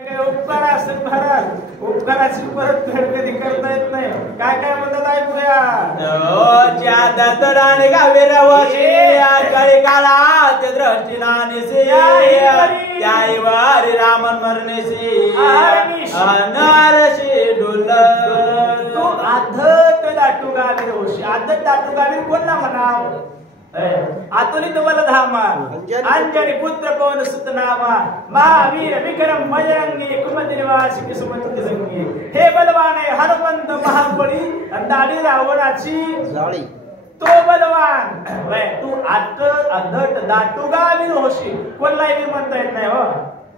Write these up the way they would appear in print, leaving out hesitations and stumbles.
उपकार असेल महाराज, उपकाराची परतफेड कधी करता येत नाही. काय काय म्हणतात ऐकूया. दत्तराणी गावी रवशी काळी काळात दृष्टीनानिसी त्याई वारी रामन मरणेसी नरशी डुल तू आधट दाटू गावी रवशी. आधट दाटू गावी कोण ना म्हणाव. आतुलित बलधामा अंजनी पुत्र पवन सुत नामा महावीर विक्रम बजरंगी कुमति निवास किस्मत संगी. हे बलवान आहे हनुमंत महाबळी दाढी रावणाची जाळी तो बलवान. तू आधट दाटू गावी रवशी. कोणलाही वीर म्हणता येत नाही हो.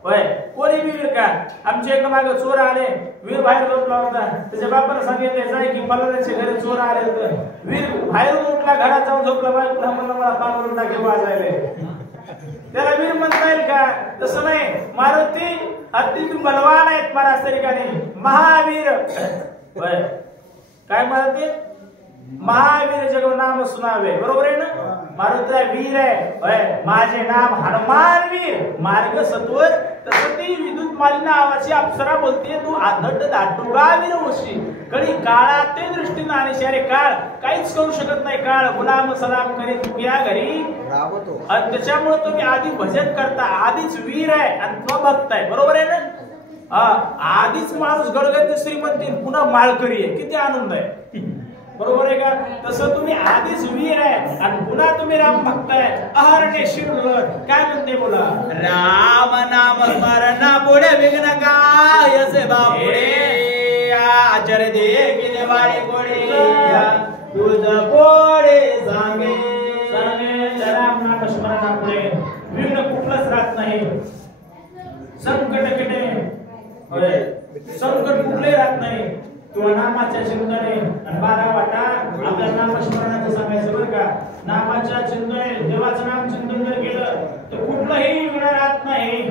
होय कोणी वीर का. आमचे एक मागे चोर आले. वीर बाहेर झोपला होता. त्याच्या बापाला सांगितलं जाय की फलाण्याचे घरी चोर आले. वीर बाहेरून उठला, घरात जाऊन झोपला. बायकोला म्हणलं मला पांघरून टाके वाजायले. त्याला वीर म्हणता येईल का. तसं नाही. मारुती अतिशय बलवान आहेत महाराज त्या ठिकाणी. महावीर होय काय मारुती महावीर जग नाम सुनावे. बरोबर आहे ना. मारुतीला वीर आहे. माझे नाम हनुमान वीर मार्ग सत्वर. तसं ती विद्युत माली नावाची अप्सरा बोलते. तू आधट दाटुगा वीर होशी. कधी काळात ते दृष्टीने आणि शहरे काळ काहीच करू शकत नाही. काळ गुलाम सलाम करीत तुझ्या घरी राबतो. आणि त्याच्यामुळे तुम्ही आधी भजन करता. आधीच वीर आहे आणि तो भक्त आहे. बरोबर आहे ना. आधीच माणूस गडगड श्रीमंती पुन्हा माळकरी आहे. किती आनंद आहे. बरोबर आहे का. तसं तुम्ही आधीच वीर आहे आणि पुन्हा तुम्ही राम भक्त आहे. अहरणे शिरवर काय म्हणते बोला. राम नाम स्मरण पुढे विघ्न काय असे बापुडे आचर दे गेले वाडे कोडे तुझ कोडे सांगे सांगे. राम नाम स्मरण पुढे विघ्न कुठलंच राहत नाही. संकट किटे संकट कुठले राहत नाही. किंवा नामाच्या चिंतने आणि 12 वाटा आपल्या नामस्मरणाचं सांगायचं बरं का. नामाच्या चिंतने देवाचं नाम चिंतन जर केलं तर कुठलंही विघ्न राहत नाही.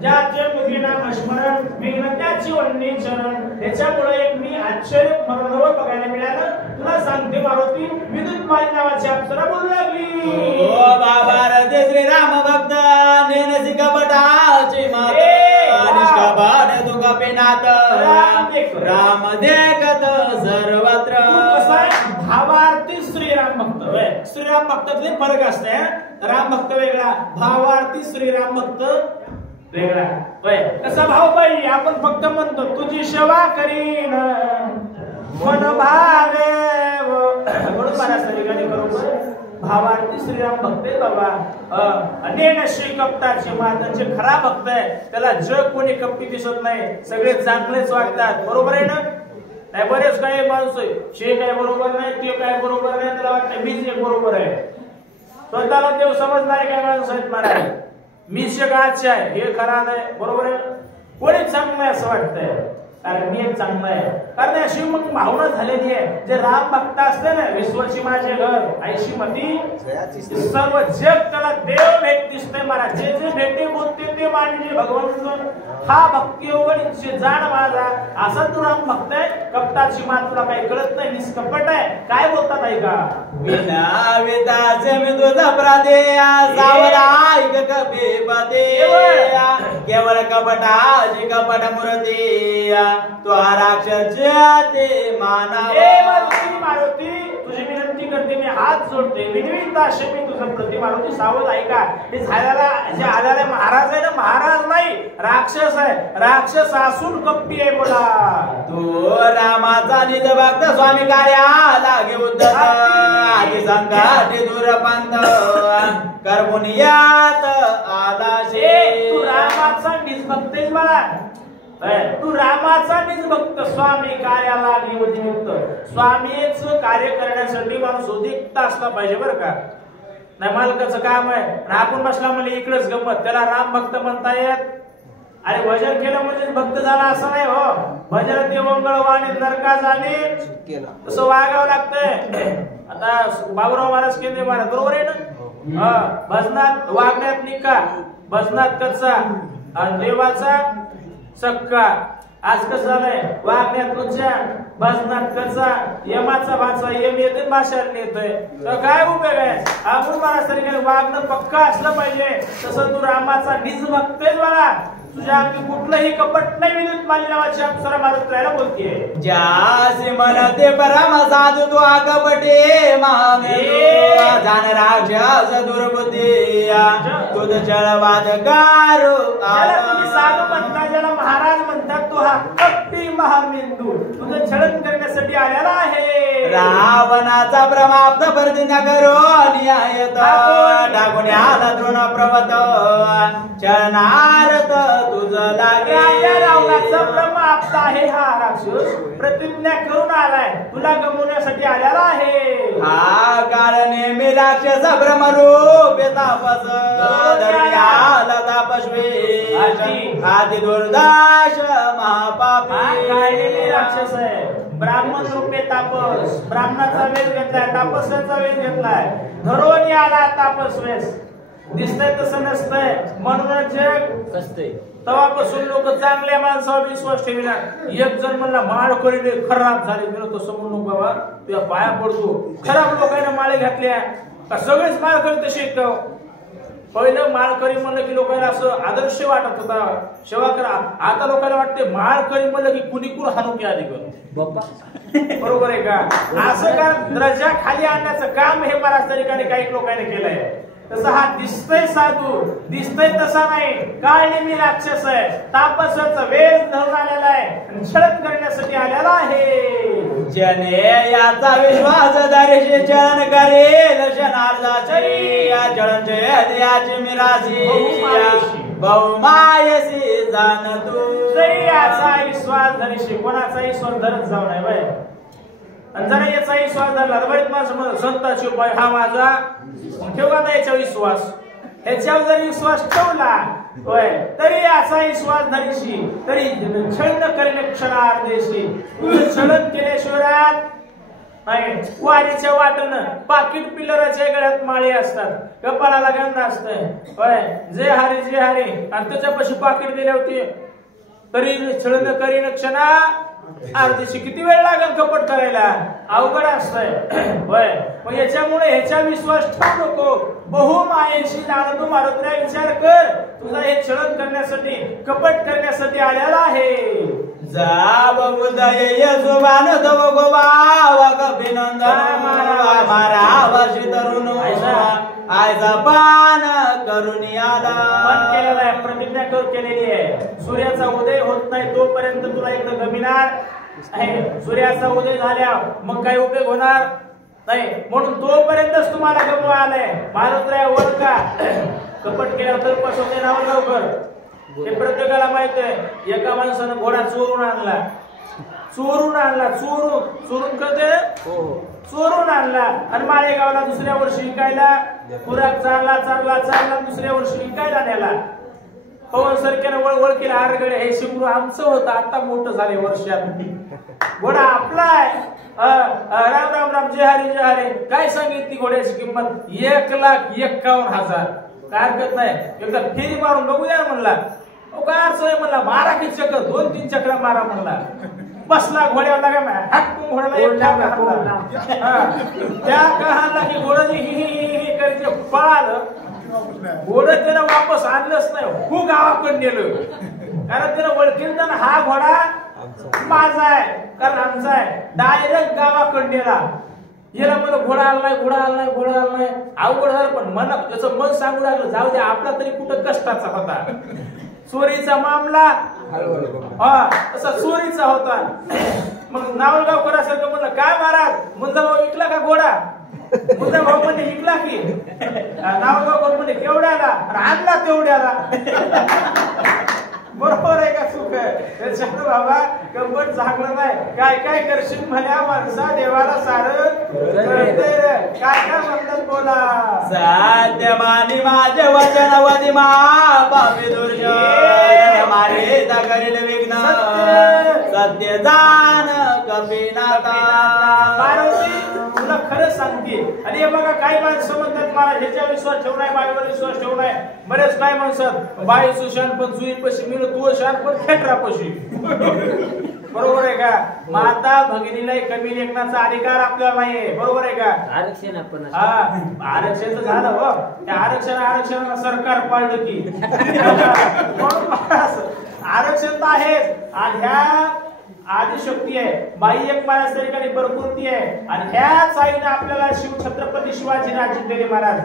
ज्याचे मुखी नामस्मरण विघ्न त्याची वंदी चरण. त्याच्यामुळे एक मी आश्चर्य मनोरम बघायला मिळालं. तुला सांगते मारुती विद्युत माली नावाची अप्सरा बोलू लागली. ओ बाबा रते श्रीराम भक्त नेनसी कपटाची माता निष्कपट तुका पेनात राम देखत सर्वत्र. भावार्थी श्रीराम भक्त. श्रीराम भक्तातले फरक असते. राम भक्त वेगळा, भावार्थी श्रीराम भक्त वेगळा. कसा भाव पाहिजे. आपण फक्त म्हणतो तुझी सेवा करीन मन भावे म्हणून मला ठिकाणी करू. भावार्थी श्रीराम भक्त आहे बाबा. अनेनशी कपटाची माताचे खरा भक्त आहे. त्याला जग कोणी कपटी दिसत नाही. सगळे चांगलेच वागतात. बरोबर आहे ना. नाही बरेच काही माणूस शे काय बरोबर नाही, ते काय बरोबर नाही. त्याला वाटतं मीच एक बरोबर आहे. स्वतःला देव समजणारे काय माणूस आहेत महाराज. मीच एक आजचे आहे हे खरा नाही. बरोबर आहे. कोणीच चांगलं आहे असं वाटतंय. कारण मी एक चांगला आहे. कारण अशी मग भावना झालेली आहे. जे राम भक्त असते ना विश्वाची माझे घर ऐशी मती सर्व जग त्याला देव भेट दिसते मला. जे जे भेटे बोलते ते मानले भगवान. हा भक्ती योगचे जाण माझा. असा तू राम भक्त आहे. कपटाची मात तुला काही कळत नाही. निष्कपट आहे. काय बोलतात ऐका. विना वेदाचे मी तुझा प्रादेया सावरायक कपे पदे केवळ कपटाची कपट मूर्ती तो राक्षस ते मानव. मारुती तुझी विनंती करते मी हात जोडते. विनवित असे मी तुझं प्रति मारुती सावध ऐका. हे झाल्याला जे आलेला महाराज आहे ना. महाराज नाही राक्षस आहे. राक्षस असून कपटी आहे बोला. तो रामाचा निज भक्त स्वामी कार्याला घेऊन आधी संकटे दूर पंत कर्मुनियात आला शे. तू रामाचा निज भक्त आहेस मला. तू रामाचा निज भक्त स्वामी कार्याला नियुक्त. स्वामीच कार्य करण्यासाठी माणूस उदिक्त असला पाहिजे बरं का. नाही मालकाचं काम आहे आपण बसला म्हणजे इकडेच गमत. त्याला राम भक्त म्हणता येत. अरे भजन केलं म्हणजे भक्त झाला असं नाही हो. भजन ते मंगळवाणी नरका झाली तसं वागावं लागतंय. आता बाबूराव महाराज केंद्रे महाराज बरोबर आहे ना. भजनात वागण्यात निका भजनात कच्चा आणि देवाचा सक्का. आज कसं झालंय वागण्यात तुझ्या भजनात कसा यमाचा भाचा यम येते भाषण येतोय तर काय उपयोग आहे. आपण महाराज वागणं पक्का असलं पाहिजे. तसं तू रामाचा निज भक्त आहे मला. तुझ्या अंगी कुठलंही कपट नाही विद्युत माली नावाची अप्सरा मारुत्राला बोलतीये. ज्यासी म्हणते परम साधू तू आकपटे महामेरू जाण राक्षस दुर्बुद्धी तुझ छळवाद कारू. ज्याला तुम्ही साधू म्हणता, ज्याला महाराज म्हणतात, तो हा कपटी महामेंदू तुझं छळन करण्यासाठी आलेला आहे. रावणाचा प्रमाप्त प्रतिज्ञा करो नियायत टाकून आला द्रोण प्रवत छळनारत तुझं लागे. रावणाचा प्रमाप्त आहे हा राक्षस, प्रतिज्ञा करून आलाय, तुला गमवण्यासाठी आलेला आहे. हा कारण मी राक्षस भ्रमरूप तापस धर्याला तापस्वी आदि दुर्दाश महापापी. काय राक्षस आहे, ब्राह्मण रूपे तापस, ब्राह्मणाचा वेश घेतलाय, तापसाचा वेश घेतलाय, धरून आला तापस वेश. दिसतंय तसं नसतंय, म्हणूनच जग असते. तेव्हापासून लोक चांगल्या माणसावर विश्वास ठेविला. एक जण म्हणला माळ करीले खराब झाले, गेलो तो समोर नको बाबा तुझ्या पाया पडतो. खराब लोकांना माळे घातल्या का सगळेच माळ करी तशी पहिलं माळकरी म्हणलं की लोकांना असं आदर्श वाटत होता, सेवा करा. आता लोकांना वाटते माळकरी म्हणलं की कुणी कुण हाणू की आधी बरोबर आहे का? असं का दर्जा खाली आणण्याचं काम हे बऱ्याच ठिकाणी काही लोकांनी केलंय. तसा हा दिसतोय साधू, दिसतोय तसा नाही, काय मी राक्षस आहे, तापसाचा वेश धरून आलेला आहे आणि छळन करण्यासाठी आलेला आहे. जने याचा विश्वास दर्शी चरण करेल शनार्दाची या चरण जयाची मिरासी बहुमायसी जाण तू. जरी याचा विश्वास धरीशी कोणाचा विश्वास धरत जाऊ नये बाय. आणि जरा याचा विश्वास धरला तर बरेच माणसं म्हणतात संताची उपाय हा माझा, ठेवला ना याचा विश्वास. ह्याच्यावर जरी विश्वास ठेवला होय तरी याचा विश्वास धरीशी तरी छळन करणे क्षणार्धेशी. तुझं छळन केल्याशिवाय नाही. वारीच्या वाटणं पाकिट पिलराच्या गळ्यात माळे असतात, कपाळाला गंध असतंय होय, जे हारे जे हारे, आणि त्याच्यापाशी पाकिट दिले होते तरी छळन करीन क्षणा अर्धेशी. किती वेळ लागेल कपट करायला, अवघड असतंय होय. मग याच्यामुळे ह्याच्या विश्वास ठेवू नको. बहुमायेशी जाण तू मारुत्र्या विचार कर, तुझा हे छळन करण्यासाठी कपट करण्यासाठी आलेला आहे. जा बबुदय यशोबान तव गोवा कपिनंदन मारा वर्षी तरुण आयचा पान करून आला. पण केलेला आहे, प्रतिज्ञा केलेली आहे. सूर्याचा उदय होत नाही तोपर्यंत तुला इकडे गमिणार आहे. सूर्याचा उदय झाल्या मग काही उपयोग होणार नाही, म्हणून तोपर्यंतच तुम्हाला गमवा आलाय. मारुत्र्या ओळखा, कपट केल्यावर पसवते नाव लवकर. हे प्रत्येकाला माहित आहे. एका माणसानं घोडा चोरून आणला, चोरून कधी चोरून आणला आणि माळेगावला दुसऱ्या वर्षी विकायला. खुराक चालला दुसऱ्या वर्षी विकायला नेला. पवन सरकेनं वळवळ केला, आरगडे हे शिमरू आमचं होतं, आता मोठं झाले वर्षात. घोडा आपला आहे. राम राम राम जय हरी जय हरी. काय सांगितली घोड्याची किंमत? 1,51,000. काय हरकत नाही, एकदा फेरी मारून बघू द्या म्हणला. काय अर्थ आहे म्हणला, मारा की चक्र 2-3 चक्र मारा म्हणला. बसला घोड्यावर लागा हटकून घोड्याला एक ठाका हाणला. त्या का हाणला की घोडं ही करते पळालं. घोडं त्यानं वापस आणलंच नाही, हो गावाकडे नेलं. कारण त्यानं ओळखील हा घोडा माझा आहे कारण आमचा आहे. डायरेक्ट गावाकडे नेला. याला मला घोडा आला नाही. अवघड झालं, पण मन त्याचं मन सांगू लागलं जाऊ द्या, आपला तरी कुठं कष्टाचा होता. चोरीचा मामला तसा चोरीचा होता. मग नावलगावकरासारखं म्हणलं काय महाराज मुंजा भाऊ विकला का घोडा? मुंजा भाऊ म्हणजे विकला की? नावलगावकर म्हणजे केवढ्याला? आणला तेवढ्याला. बरोबर आहे का चूक आहे? त्याच्यात बाबा गंमत झाकलं नाही. काय काय करशील म्हण्या माणसा देवाला सारं करते. काय म्हणतात बोला. सत्यमानी माझे वचन वदिमा पापी दुर्जन मारे करील विघ्न सत्य जाण कपिनाथा. तुला खरं सांगते. आणि हे बघा काही माणसं म्हणतात मला ह्याच्या विश्वास ठेवलाय, बाईवर विश्वास ठेवलाय. बरेच काय माणसात बाईचं शान पण चुई पशी मिळत, तू शान पण खेटरा पशी. बरोबर आहे का? माता भगिनीला कमी लेखनाचा अधिकार आपल्याला नाहीये, बरोबर आहे का? आरक्षण आपण आरक्षण झालं हो, त्या आरक्षणाला सरकार पाळलं की आरक्षण तर आहेच. आणि ह्या आदिशक्ती आहे, बाई एक महाराज तरी प्रकृती आहे, आणि ह्याच आईने आपल्याला छत्रपती शिवाजी राजे दिले महाराज.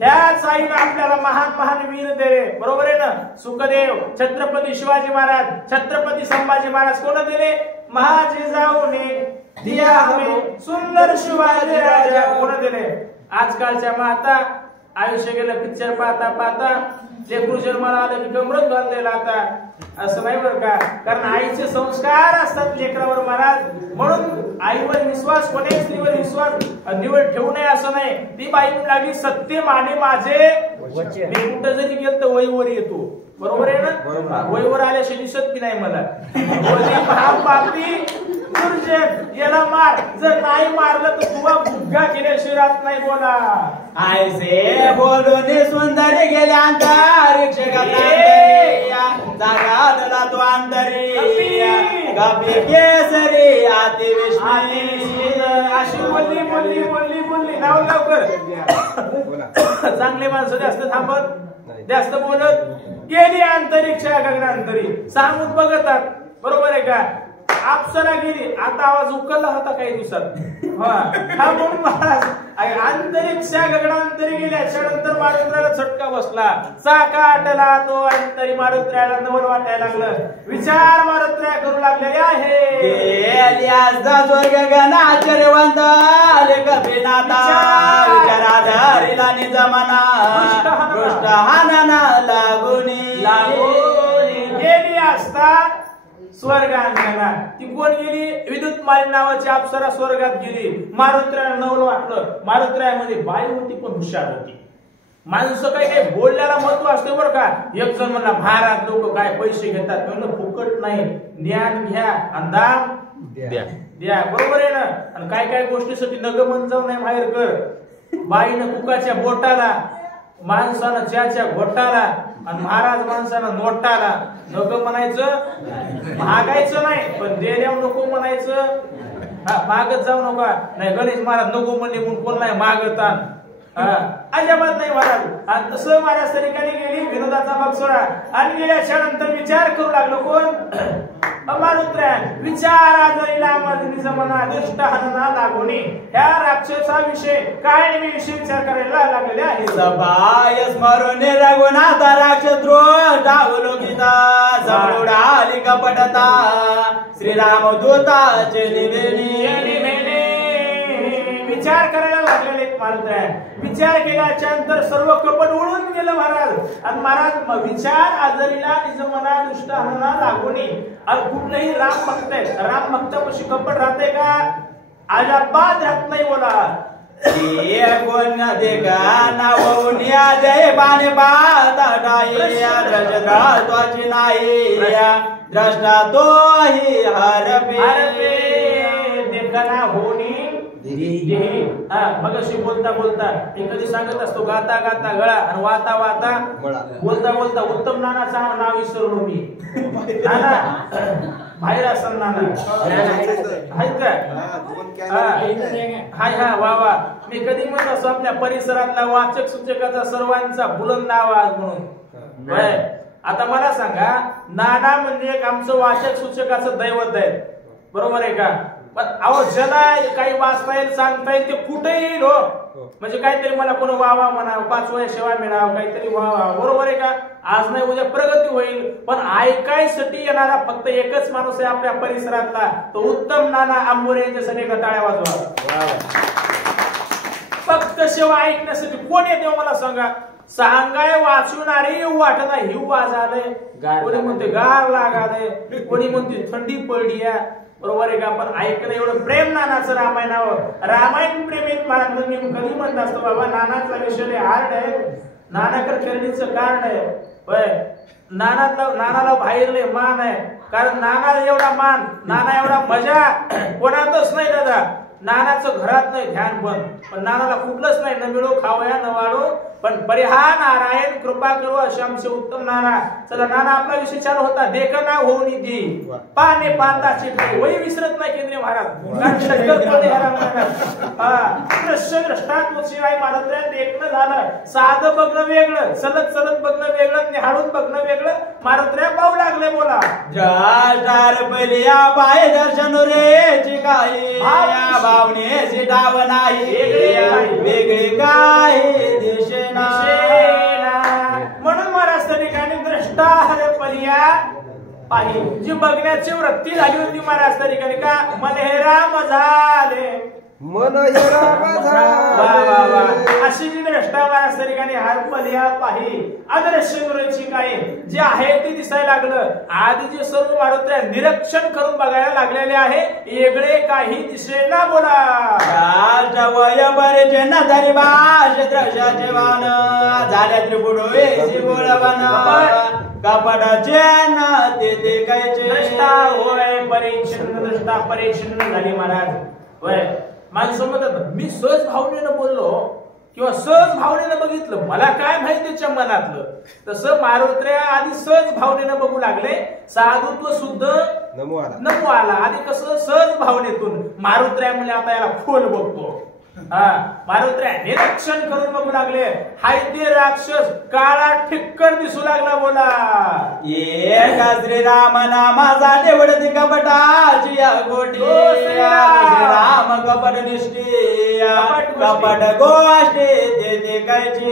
त्याच आईने आपल्याला महान महान वीर दिले, बरोबर आहे ना? सुखदेव, छत्रपती शिवाजी महाराज, छत्रपती संभाजी महाराज कोण दिले? महाजिजाऊने दिया हमें सुंदर शिवाजी राजा कोण दिले? आजकालच्या माता आयुष्य गेलं पिक्चर पाहता पाहता लेकरू जन्माला आलं की गमरत बांधलेला आता, असं नाही बरं का? कारण आईचे संस्कार असतात लेकरावर महाराज. म्हणून आईवर विश्वास, कोणत्याही स्त्रीवर विश्वास निवड ठेवू नये असं नाही. ती बाई लागली सत्य माने माझे वचन. मी कुठं जरी गेल तर वहीवर येतो, बरोबर आहे ना? वहीवर आल्याशिवाय दिसत की नाही मला. महापापी दुर्जन याला मार, जर नाही मारलं तर तुला गुग्गा केल्याशिवाय राहत नाही. बोला आयसे बोलून सुंदरी गेल्या अंतरिक्ष जागा तो अंतरी कपी केसरी अति विष्णू. अशी बोलली बोलली बोलली बोलली नाव लवकर. चांगले माणसं जास्त थांबत, जास्त बोलत गेली अंतरिक्ष गगनांतरी, सांगून बघतात, बरोबर आहे का? अप्सरा गेली, आता आवाज उकलला होता काही दिवसात. हा म्हणून महाराज अंतरिक्ष गगनांतरी गेल्याच्या नंतर मारुत्राला छटका बसला. चाका आटला तो अंतरी मारुत्राला नवल वाटायला लागलं. विचार मारुत्र्या करू लागलेले आहे. स्वर्ग गणाचर्यवंत कपिनाथा विचाराधारीला निजमना पृष्ठहाना लागुनी गेली असता स्वर्गांगना. ती कोण गेली? विद्युत मालिनी नावाची अप्सरा स्वर्गात गेली. मारुत्र्याला नवल वाटलं. मारुत्र्यामध्ये बाई होती पण हुशार होती. माणसं काही काही बोलण्याला महत्व असते बरं का. एक जण म्हणला महाराज लोक काय पैसे घेतात, म्हणलं फुकट नाही, ज्ञान घ्या आणि दान द्या, बरोबर आहे ना? आणि काय काय गोष्टीसाठी नगमन जाऊ नाही बाहेर कर. बाईनं कुकाच्या बोटाला, माणसानं चहाच्या घोटाला, आणि महाराज माणसानं नोटाला. नको म्हणायचं, मागायचं नाही, पण देण्यावर नको म्हणायचं. मागत जाऊ नका. नाही गणेश महाराज नको म्हणले म्हणून कोण नाही मागतात, अजिबात नाही महाराज. आणि तसं महाराज त्या ठिकाणी गेली विनोदाचा बगसोडा. आणि गेल्याच्या नंतर विचार करू लागलो कोण? मारुत्र्या. विचार आजरीला निजमना दुष्ट हनना लागोनी. ह्या राक्षसाविषयी काय विषयी विचार करायला लागलेले आहे. सभाय स्मरून रघुनाथ राक्षद्रोह डावलोकिता समृडाली कपटता श्रीराम दूताचे निवेनी. विचार करायला लागलेले मारुत्र्या. विचार केल्याच्या नंतर सर्व कपट उडून गेलं महाराज. आणि महाराज विचार आजरीला निजमना दुष्ट हनना लागोनी. आणि कुठलंही राम भक्त आहे, राम भक्तापाशी कपट राहते का? अजिबात राहत नाही. बोला कोण देगा नावनिया जय बाने बाताडाईया द्रष्टात्वाची नाही द्रष्टा तो ही हरपे देखना होनी. मग अशी बोलता बोलता कधी सांगत असतो गाता गाता गळा आणि वाता वाता बोलता बोलता उत्तम नानाचं नाव विसरलो मी. नाना बाहेर असं नाना आहेत का? हाय हा वा वा. मी कधी म्हणत असतो आपल्या परिसरातला वाचक सूचकाचा सर्वांचा बुलंद आवाज म्हणून. आता मला सांगा, नाना म्हणजे आमचं वाचक सूचकाचं दैवत आहे, बरोबर आहे का? पण अहो ज्याला काही वाचता येईल सांगता येईल ते कुठेही येईल हो. म्हणजे काहीतरी मला कोणी वावा म्हणावं, 5 वेळा सेवा मिळावं, काहीतरी व्हावा, बरोबर आहे का? आज नाही उद्या प्रगती होईल. पण ऐकायसाठी येणारा फक्त एकच माणूस आहे आपल्या परिसरातला, तो उत्तम नाना आंबोरे यांच्यासाठी टाळ्या वाजवा. फक्त सेवा ऐकण्यासाठी कोण येते मला सांगा? सांगाय वाचवणारे वाटत हिव वाजाले, कोणी म्हणते गार लागाले, कोणी म्हणते थंडी पडली, बरोबर आहे का? पण ऐकलं एवढं प्रेम नानाचं रामायणावर. रामायण प्रेमित महाराज मी कधी म्हणत असतो बाबा नानाचा विषय हार्ड आहे, नानाकडे खेळणीचं कारण आहे. नानाला बाहेरले मान आहे, कारण नाना एवढा मान, नाना एवढा मजा कोणातच नाही दादा. नानाचं घरात नाही ध्यान बंद, पण नानाला कुठलंच नाही, न मिळो खावया न वाढो, पण परिहा नारायण कृपा करू असे आमचे उत्तम नाना. चला नाना, आपला विषय चालू होता देखना होऊन दी पाने पाताची वही विसरत नाही केंद्रीय महाराज. शिवाय महाराज देखणं झालं, साधं बघणं वेगळं, चलत चलत बघणं वेगळं, निहाळून बघणं वेगळं. महाराज पाहू लागले, बोला. चार पहिल्या पाय दर्शन रे काही भावनेची डाव नाही, वेगळे काही दिशेना. म्हणून महाराज त्या ठिकाणी द्रष्टा हर पर्या पाहि, जी बघण्याची वृत्ती झाली होती महाराज त्या ठिकाणी. का मन हे राम झाले, मन हे राम झाले, अशी जी द्रष्टा महाराज त्या ठिकाणी हर पर्या पाहि अदृश्य गुरुची काय जे आहे ते दिसायला लागलं. आधी जे सर्व मारुत्र्या निरीक्षण करून बघायला लागलेले आहे, वेगळे काही दिसेना, बोला. वय बरेचे न धरी भाष द्रशाचे वान झाल्या त्रिपुडोळी बोलवन कपटाचे न ते देखायचे. द्रष्टा होय परीक्षण, द्रष्टा परीक्षण झाली महाराज. होय माणसं म्हणतात मी सहज भावनेनं बोललो किंवा सहज भावनेनं बघितलं, मला काय माहिती त्याच्या मनातलं. तसं मारुत्र्या आधी सहज भावनेनं बघू लागले, साधुत्व सुद्धा नमो आला. आधी कसं सहज भावनेतून, मारुत्र्या म्हणजे आता याला खोल बघतो. मारुत्र्या निरीक्षण करून बघू लागले, हाय ते राक्षस काळा ठिक्कर दिसू लागला, बोला. एका श्रीराम नामासाठी वडती कपटाची गोटी, श्रीराम कपट निष्ठी कपट गोष्टी ते देखायची.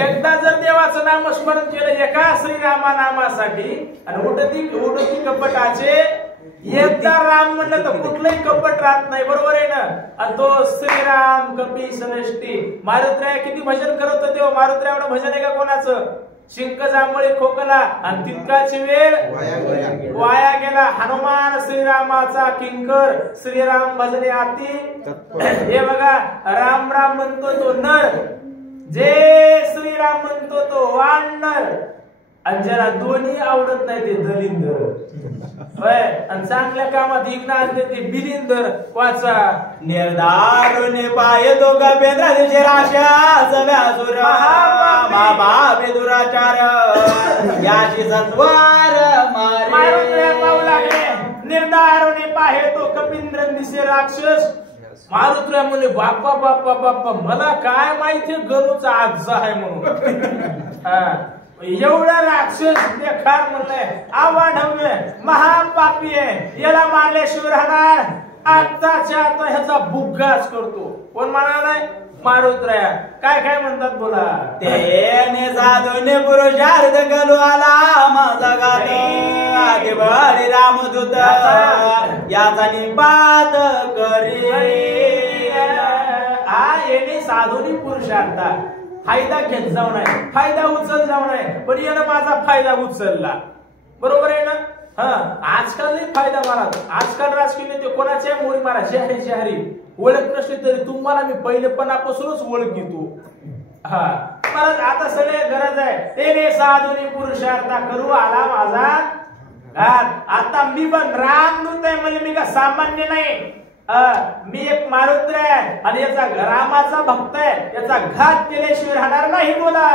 एकदा जर देवाचं नाम स्मरण केलं एका श्रीरामा नामासाठी आणि उडती कपटाचे, एकदा राम म्हणलं तर कुठलंही कपट राहत नाही, बरोबर आहे ना. आणि तो श्रीराम कपी सनष्टी. मारुत्र्या किती भजन करत होते, मारुत्र्या एवढं भजन आहे का कोणाचं. शिंक जांभळे खोकला आणि तितकाची वेळ वाया गेला. हनुमान श्रीरामाचा किंकर, श्रीराम भजने आती. हे बघा, राम राम म्हणतो तो नर, जे श्रीराम म्हणतो तो वानर, आणि ज्याला दोन्ही आवडत नाही ते दलिंदर. आणि चांगल्या कामात इग्ना आणते ते बिलिंदर. वाचा. निर्धारुने पाय तो कपेंद्राचे राशा सगळ्या सुर महाभावे दुराचार याची सत्वार मारे. पाहू लागले, निर्धारुने पाहे तो कपिंद्र दिसे राक्षस. मारुत्र्या मुले बाप्पा बाप्पा बाप्पा, मला काय माहिती गणूचा आजचा आहे म्हणून. एवढा राक्षस बेकार म्हणलंय, आव्हान महापापी आहे, याला मारल्याशिवाय राहणार. आताच्या आता ह्याचा बुग्गाच करतो. कोण म्हणालाय? मारुत्र्या. काय काय म्हणतात, बोला. तेने साधूने पुरुषार्थ करू आला माझा गात बळी रामदूत याचा निपात करी. येणे साधूनी पुरुषार्थ फायदा घेत जाऊ नये, फायदा उचल जाऊ नये, पण यानं माझा फायदा उचलला, बरोबर आहे ना. आजकाल नाही फायदा मारा. आजकाल राजकीय नेते कोणाच्या मुळी मारा, शहरी शहरी ओळख नसली तरी तुम्हाला मी पहिलेपणापासूनच ओळख घेतो. मला आता सगळे गरज आहे. तेने साधूनी पुरुषार्थ करू आला माझा घात. आता मी पण रामदूत आहे, म्हणजे मी का सामान्य नाही. मी एक मारुत्र आहे आणि याचा रामाचा भक्त आहे, याचा घात केल्याशिवाय राहणार नाही, बोला.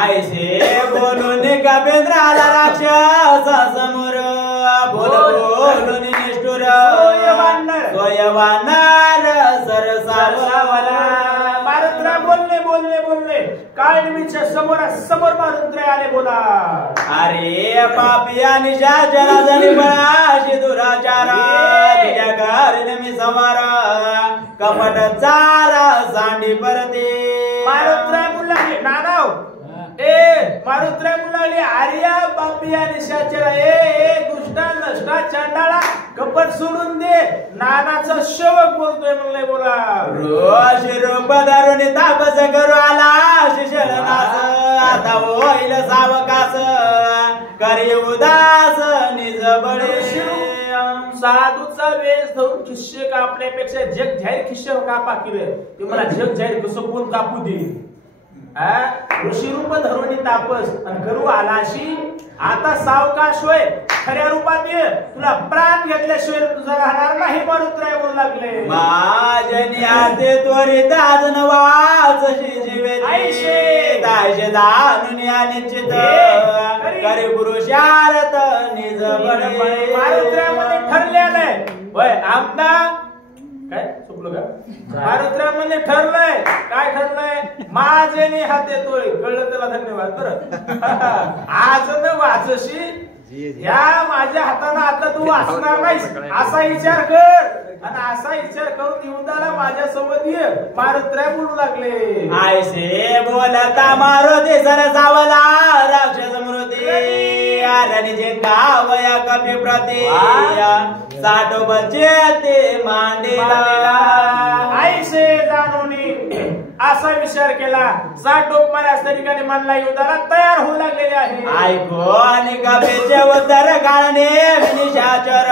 आयसे बोलून कपेंद्र आला राक्षस समोर, बोलून निष्ठुर सोयवानार सरसावला. मारुत्र बोलले बोलले बोलले, काळवीच्या समोर मारुत्र आले, बोला. अरे पापिया निशाचरा जरी बळाशी दुराचारा तुझ्या घरी मी सवारा कपट चारा सांडी परते. मारुत्र मुलाली नानाव मारुत्र मुलाली आर्या पापिया निशाचरा दुष्टा नष्टा चांडाळा कपट सोडून दे. नानाचा शवक बोलतोय म्हणले, बोला. रोष रूप धरून तापस करू आला शिशरनास आता होईल सावकास करी उदास निज बळे. साधूचा वेश धरून खिश्य कापण्यापेक्षा जग जाहीर खिश्य कापा केलं, ते मला जग जाहीर कसं कोण कापू दे. ऋषी रूप धरून तापस आणि करू आलाशी आता सावकाश होय खऱ्या रूपात ये तुला प्राण घेतल्याशिवाय तुझा राहणार नाही मारुत्राय बोलू लागले माझ्यानी आते त्वरित आज नवाचशी जीवे आईशे दायशे जाणून या निश्चित करी पुरुषार्थ निज बळे मारुत्रामध्ये ठरलेलं आहे होय आमदा काय चुकलो का मारुत्रामध्ये ठरलंय काय ठरलंय माझ्याने हात येतोय कळलं त्याला धन्यवाद बरं आज न वाचशी या माझ्या हाताने आता तू वाचणार नाहीस असा विचार कर आणि असा विचार करून येऊन माझ्या सोबत ये मारुत्राय बोलू लागले आयसे बोलता मारुती सरसावला राक्षस मृती आरणी जे गावया कपी प्रती साठो बचे ते मांडेला आईसे जाणूनी असा विचार केला साठोप मला ठिकाणी मानला युद्धाला तयार होऊ लागलेले आहे ऐको आणि कपेचे उत्तर काळने निशाचर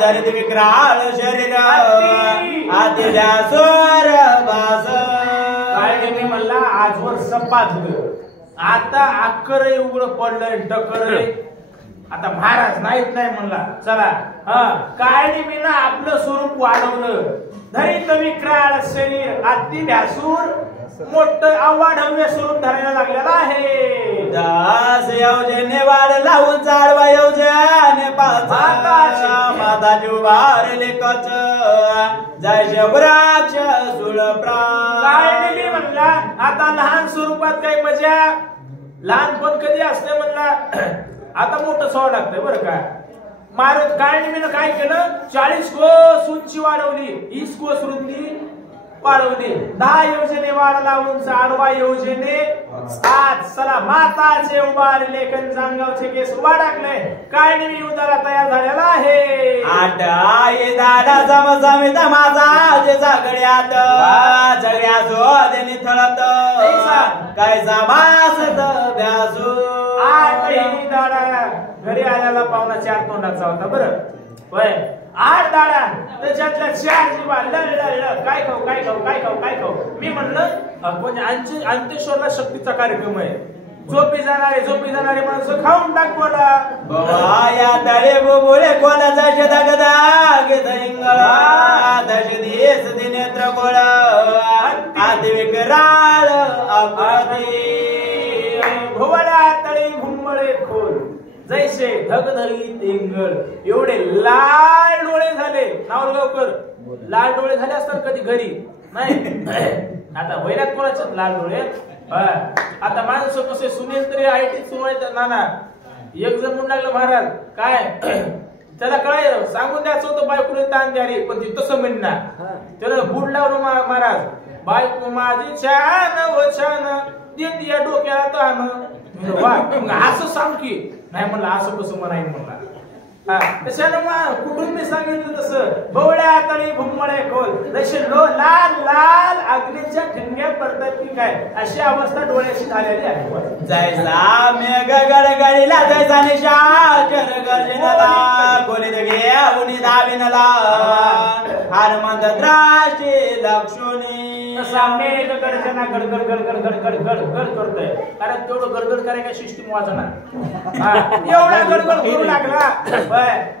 धरित विक्राळ शरीर आदिल्या सोर बास काय मी म्हणला आजवर सपात आता अक्कर उघड पडलंय डकर आता महाराज नाहीत नाही म्हणला चला काय मी ना आपलं स्वरूप वाढवलं धरित विक्राळ शरीर अति भ्यासूर मोठं आव्हाढव्य स्वरूप धरायला लागलेला आहे दास योजने वाढ लावून चालवा योजने माताची उभारले कच जय वृक्ष सुळप्रा काय मी म्हणला आता लहान स्वरूपात काही मजा लहानपण कधी असते म्हणला आता मोठं सोड लागतंय बरं का मारुत काळणीनं काय केलं 40 कोस उंची वाढवली 20 कोस रुंदी वाढवली 10 योजने वाढ लावून आडवा योजने 7 चला माताचे उभारले कंजांगावचे केस वाढाकले काळणी उदारा तयार झालेला आहे 8 आई दादा समसमित माझा जे सगळ्यात सगळ्या जोदेनी थळत कैसा भासत व्यासू 8 ही दाडा घरी आल्याला पाहुणा 4 तोंडाचा होता बरं होय 8 दाडा त्याच्यातल्या 4 जीवा काय खाऊ काय खाऊ काय खाऊ काय खाऊ मी म्हणलं कोणी अंत्येश्वरला शक्तीचा कार्यक्रम आहे झोपी जाणारे माणसं खाऊन टाक बोला बाबा या तळे बोबोळे कोणाचा शतगदा घेतळा दश दिस दिनेत्र कोळ आदि विकराळ अपराधी भुवळा तळी घुमळे खोल जैसे धगधगी तेंगळ एवढे लाल डोळे झाले नावरगावकर लाल डोळे झाले असतात कधी घरी नाही आता वैरात कोणाचे लाल डोळे आता माणसं कसे सुनील तरी आयटी सुनवायचं नाना एक जण म्हणून लागलं महाराज काय त्याला कळाय सांगून द्यायचं होतं बायकोने ताण द्यारी पण ती तसं म्हणणार त्याला गुड लावलं महाराज बायको माझी छान व छान देत या डोक्याला ताण असं सांग की नाही म्हणलं असं कसं म्हणाय म्हणला तशाला मग कुठून मी सांगितलं तसं बवळ्या तळी भुमळे खोल जसे लाल लाल अग्नीच्या ठिणग्या पडतात की काय अशी अवस्था डोळ्याशी झालेली आहे जैसा मेघ गडगडीला जैसा निशाचर गर्जनला कोणी घेऊन दाविनला हनुमंत द्राष्टी लक्षोनी तसा मेघ गर्जना गडगड गडगड गडगड गडगड करतोय कारण तेवढं गडगड करायला सिस्टीम वाजणार एवढा गडगड करू लागला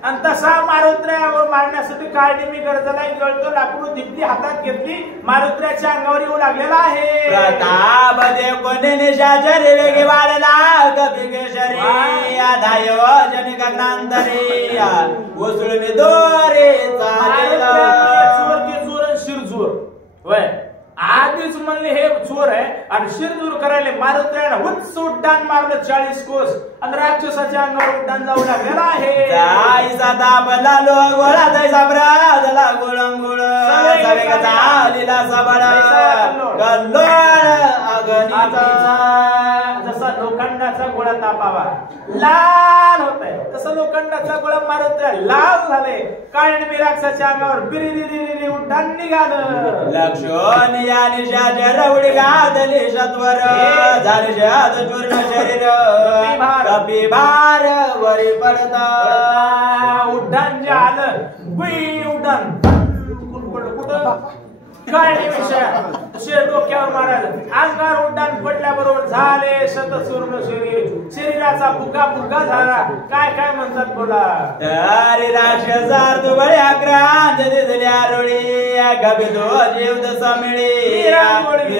आणि तसा मारुत्र्यावर मारण्यासाठी काळजी मी गरजला गळतो लाकूड दिपली हातात घेतली मारुत्र्याच्या अंगावर येऊ लागलेला आहे प्रताप देव कोणी निशाचर वेगे वाढला कपी केशरी आधायो जनिक गगनांतरी उसळ मी दोरे चालेला चोर की चोर शिरजोर होय आधीच म्हणले हे चोर आहे आणि शिरजूर करायला मारुत्र्याला उच्च उड्डाण मारलं 40 कोस आणि राक्षसाच्या अंगावर उड्डाण जाऊ लागलेला आहे जाईचा दाबला लो गोळा जायचा ब्राजला गोळंगोळ सवेगाचा लीला सबळ कल्लोळ अगणिता जसा लोखंडाचा गोळा तापावा लाल होतय तसं लोखंडाचा गोळा मारुत्र्या लाल झाले कारण मी राक्षसाच्या अंगावर बिरी उड्डाण निघालं लक्षण या निशाचर उडी गादली सत्वर झाले शत चूर्ण शरीर कपी भार वरी पडता उड्डाण जे आलं गुई उड्डाण कुठं काय नाही विषय शेर डोक्यावर मारायला अंगार उड्डाण पडल्याबरोबर झाले शतसूर्ण शरीराचा फुगा फुगा झाला काय काय म्हणतात बोला तरी राक्षसार तुबळे आक्रांत दिसल्या रोळी गबितो जीव दसमिळी रांगोळी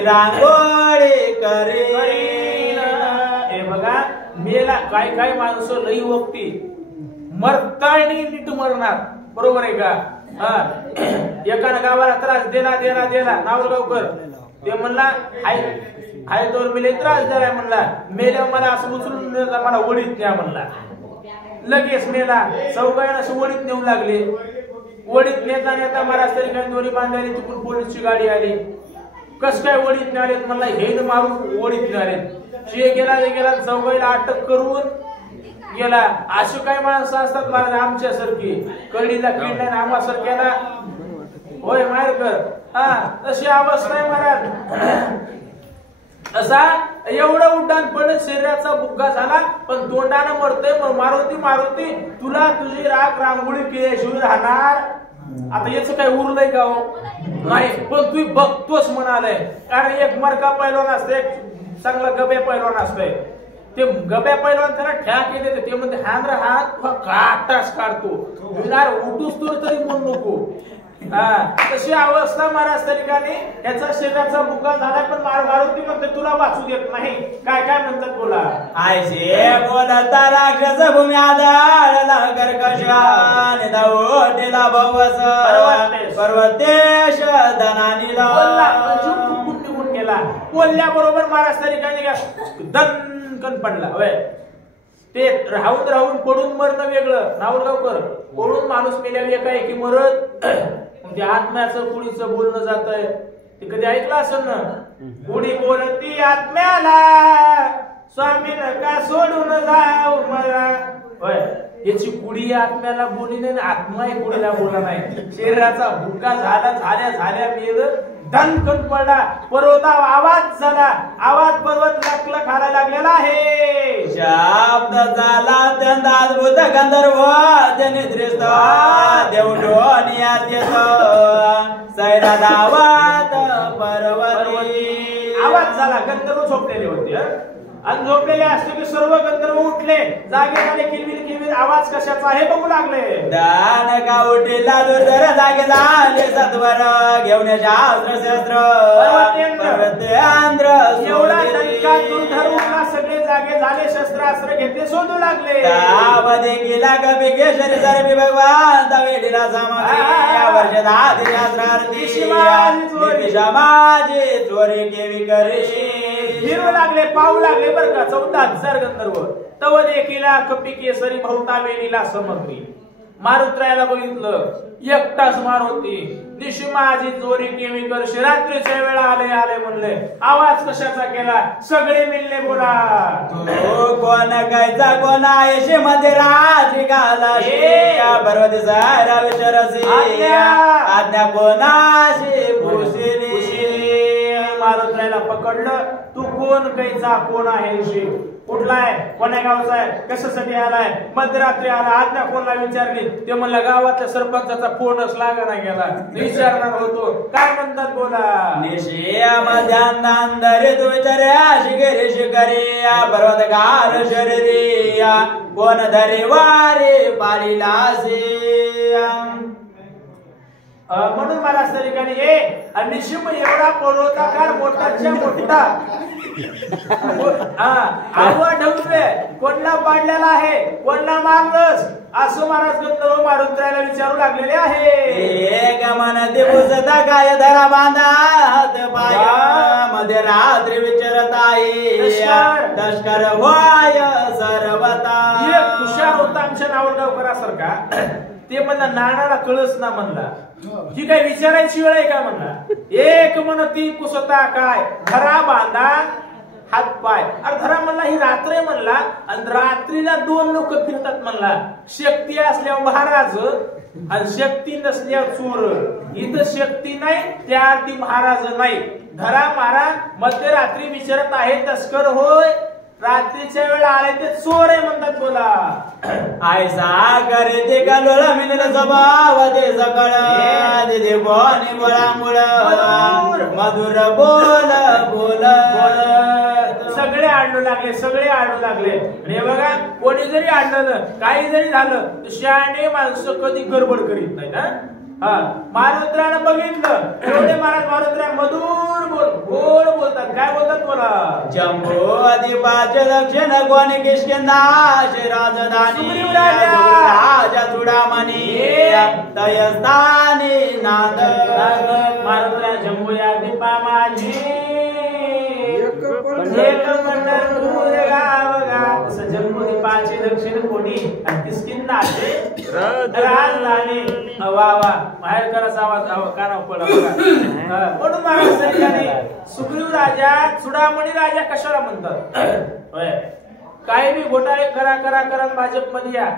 करी हे बघा मेला काय काय माणसं लई वक्ती मरताळणी नीट मरणार बरोबर आहे का एकानं गावाला त्रास देला नावलगावकर ते म्हणला हाय तोर मेले त्रास दिलाय म्हणला मेल्या मला असं उचलून मला ओढीत न्या म्हणला लगेच मेला चौघांना असं ओढीत नेऊ लागले ओढीत नेता नेता महाराज तरी काही दोरी बांधायला तिकडून पोलीसची गाडी आली कस काय ओढीत न्यालेत म्हणला हे मारून ओढीत न्यालेत शे गेला चौघाईला अटक करून गेला अशी काही माणसं असतात महाराज आमच्यासारखी कळीला किडला आम्हासारख्याला होय मायरकर तशी अवस्था आहे महाराज असा एवढं उड्डाण पडलं शरीराचा बुग्गा झाला पण तोंडानं मरतोय मारुती तुला तुझी राख रांगोळी केल्याशिवाय राहणार आता याच काय उरलंय का हो नाही पण तू बघतोस म्हणालय कारण एक मरका पैलवान असते एक चांगला गब्या पैलवान असतोय ते गब्या पैलवान त्याला ठ्याक येते ते म्हणते हात हात काटाच काढतो उठूस तरी म्हणू नको तशी अवस्था महाराज ठिकाणी त्याचा शरीराचा बुका झाला पण मारुती म्हणते तुला वाचू देत नाही काय काय म्हणतात बोला आयशे बोलता राक्षस भूमी आदळला कर्कशाने दावटीला भवस पर्वतेश धनानीला निघून गेला बोलल्याबरोबर महाराज ठिकाणी दणकन पडला होय ते राहून पडून मरणं वेगळं नावलगावकर पडून माणूस मेल्यावर एकाएकी मरत म्हणजे आत्म्याचं कुणीचं बोलणं जात आहे ते कधी ऐकलं असेल ना कुणी बोलती आत्म्याला स्वामी नका सोडून जाऊ मला होय याची कुडी आत्म्याला बोली नाही आत्मा कुडीला बोलला नाही शरीराचा भुक्का झाल्या मेल दणकन पडला पर्वता आवाज पर्वत लाकला खायला लागलेला आहे शब्द झाला अत्यंत अद्भुत गंधर्व निद्रिस्त देवडोनियात येतो सैरा गावात पर्वती आवाज झाला गंधर्व झोपलेले होते आणि झोपलेले असते की सर्व गंधर्व उठले जागे झाले किलबिल आवाज कशाचा आहे बघू लागले दान का उठेला दुर्धर जागे झाले सत्वर घेऊन शास्त्र पर्वतेंद्र एवढा दणका दुर्धर उठला सगळे जागे झाले शस्त्रास्त्र घेतले शोधू लागले त्यामध्ये गेला कवी केशरी सर्वी भगवान तवेडीला समाधी या वर्षात शास्त्रार्थी माझी चोरी केवी करी फिरू लागले पाहू लागले बर का 14,000 गंधर्व तव देखीला कपी केसरी भवता वेलीला समग्री मारुत्रायाला बघितलं एकटाच मारुती निशी माझी चोरी केवी कर रात्रीच्या वेळा आले म्हणले आवाज कशाचा केला सगळे मिळले बोला तो कोण कायचा कोण आयशे मध्ये राज घाला पर्वती सारा विचारसी आज्ञा कोणाशी पुसली मारुत्रायाला पकडलं तू कोण कैचा कोण आहे कुठलाय कोण्या गावचा आहे कशासाठी आलाय मध्यरात्री आला आज्ञा कोणाला विचारली ते म्हणला गावातल्या सरपंचाचा फोनच लागला गेला विचारणार होतो काय म्हणतात बोला निशिया मध्यान्नांदरे तू विचार्या शिगरे शिकरिया पर्वतगार शरीरिया कोण धरे वारे पालिलासे म्हणून मला असं ठिकाणी निशिम एवढा पर्वताकार मोठाच्या मोठा कोणला पाडलेला आहे कोणला मारलंस असं महाराज गंधर्व मारुत्रायाला विचारू लागलेले आहे गमन दिवसता काय धरा बांधा हात पाया मध्ये रात्री विचारत आहे लष्कर वाय सर्वता एक हुशार होता आमच्या नावलगावकरासारखा ते म्हणला नाणाला कळस ना म्हणला ही काय विचारायची वेळ आहे का म्हणला एक म्हणती कुसता काय धरा बांधा हात पाय अरे धरा म्हणला ही रात्र म्हणला आणि रात्रीला 2 लोक फिरतात म्हणला शक्ती असल्यावर महाराज आणि शक्ती नसल्यावर चोर इथं शक्ती नाही त्या ती महाराज नाही धरा मारा मध्यरात्री विचारत आहे तस्कर होय रात्रीच्या वेळा आले ते चोर आहे म्हणतात बोला. आयसा करे ते गलोळ मिळेल स्वभाव ते सकळ दे बोनी बोळामुळ मधुर बोल बोल सगळे आडू लागले, सगळे आडू लागले. आणि बघा कोणी जरी आडलं काही जरी झालं तर शहाणे माणसं कधी गडबड करीत नाही ना. मारुद्रानं बघितलं एवढे महाराज मारुद्रा मधुर बोल गोड बोलतात. काय बोलतात बोला. जम्बो अधिपाचे दक्षिण कोणी किष्किंधाचे राजधानी राजा चुडामणी तयस्थानी नांद मारुद्रा जम्बो अधिपा माझी एक पंढरपूर गाव गाव जम्बूदीपाचे दक्षिण कोणी किष्किंधाचे राजधानी. वा वा बाहेर करायचा आवाज कानावर पडला बघा. म्हणून महाराज सुग्रीव राजा चुडामणी राजा कशाला म्हणतात. काही बी घोटाळे करा करा करा भाजपमध्ये या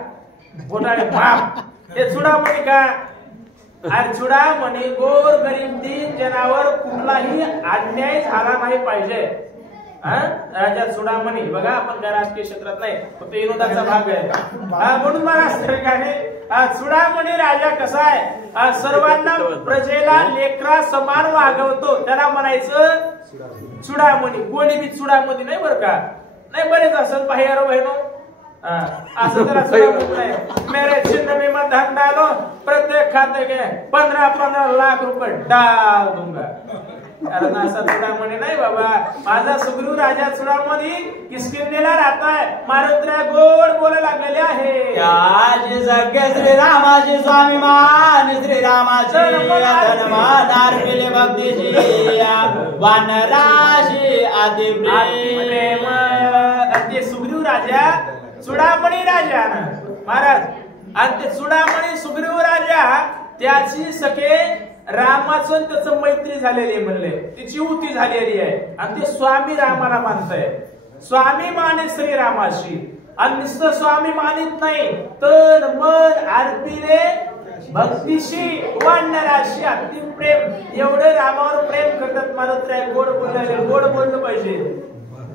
घोटाळे बाप हे चुडामणी का. अरे चुडामणी गोर गरीब दीन जनावर कुठलाही अन्याय झाला नाही पाहिजे. राजा चुडामणी बघा आपण काय राजकीय क्षेत्रात नाही फक्त विनोदाचा भाग आहे. म्हणून महाराज चुडामणी राजा कसा आहे सर्वांना प्रजेला लेकरा समान वागवतो त्याला म्हणायचं चुडामणी. कोणी बी चुडामणी नाही बरं का. नाही बरेच असं पाहिजे बहिणो असं त्याला चुडामणी नाही. मेरे चिन्ह में मत धन डालो प्रत्येक खाते के 15-15 लाख रुपये डाल दूंगा. कारण असा चुडामणी नाही बाबा. माझा सुग्रीव राजा चुडामणी किष्किंधेला राहताय. मारुद्रा गोड बोलायला लागलेले आहे. सगळे श्रीरामाची स्वाभिमान श्रीरामाची धनमान अर्पिले भक्तीची वानराशी अतिप्रेम. ते सुग्रीव राजा चुडामणी राजा महाराज आणि ते चुडामणी सुग्रीव राजा त्याची सखे रामाचं त्याचं मैत्री झालेली आहे म्हणले. तिची युती झालेली आहे आणि ते स्वामी रामाला मानताय. स्वामी माने श्रीरामाशी आणि नुसतं स्वामी मानित नाही तर मन अर्पिले भक्तीशी वाढणाराशी अति प्रेम. एवढं रामावर प्रेम करतात मारुद्रा. गोड बोलायला गोड बोललं पाहिजे.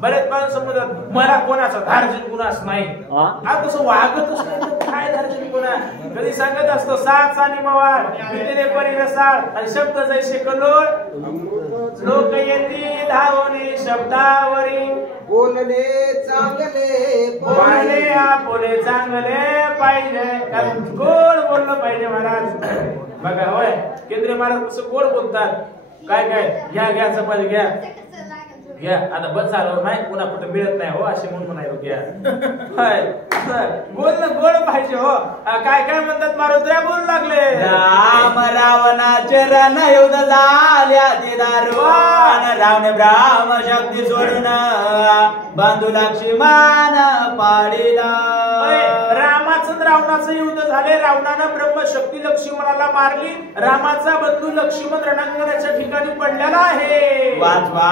बरेच माणसं म्हणतात मला कोणाचा धार्जिन गुणाच नाही. तसं वागतच नाही काय धार्जिन गुन्हा. कधी सांगत असतो साच आणि मवाळ भीतीने परी रसाळ आणि शब्द जैसे कलोळ लोक येती धावणे शब्दावरी बोलणे चांगले बोलणे आपुले चांगले पाहिजे. गोड बोललं पाहिजे महाराज. बघा होय केंद्रीय महाराज कसं गोड बोलतात. काय काय घ्या घ्या चपाती घ्या घ्या आता बस झालं नाही पुन्हा कुठं मिळत नाही हो असे म्हणून म्हणाय घ्या. बोलणं गोड पाहिजे हो. काय काय म्हणतात मारुद्रा बोलू लागले. राम रावणाचे रण युद्ध झाल्या ते दारुण रावणे ब्राह्म शक्ती सोडून बंधू लक्ष्मण पाडीला. रामाचं रावणाचं युद्ध झाले. रावणानं ब्रह्मशक्ती लक्ष्मणाला मारली. रामाचा बंधू लक्ष्मण रणांगणाच्या ठिकाणी पडलेला आहे. वाचवा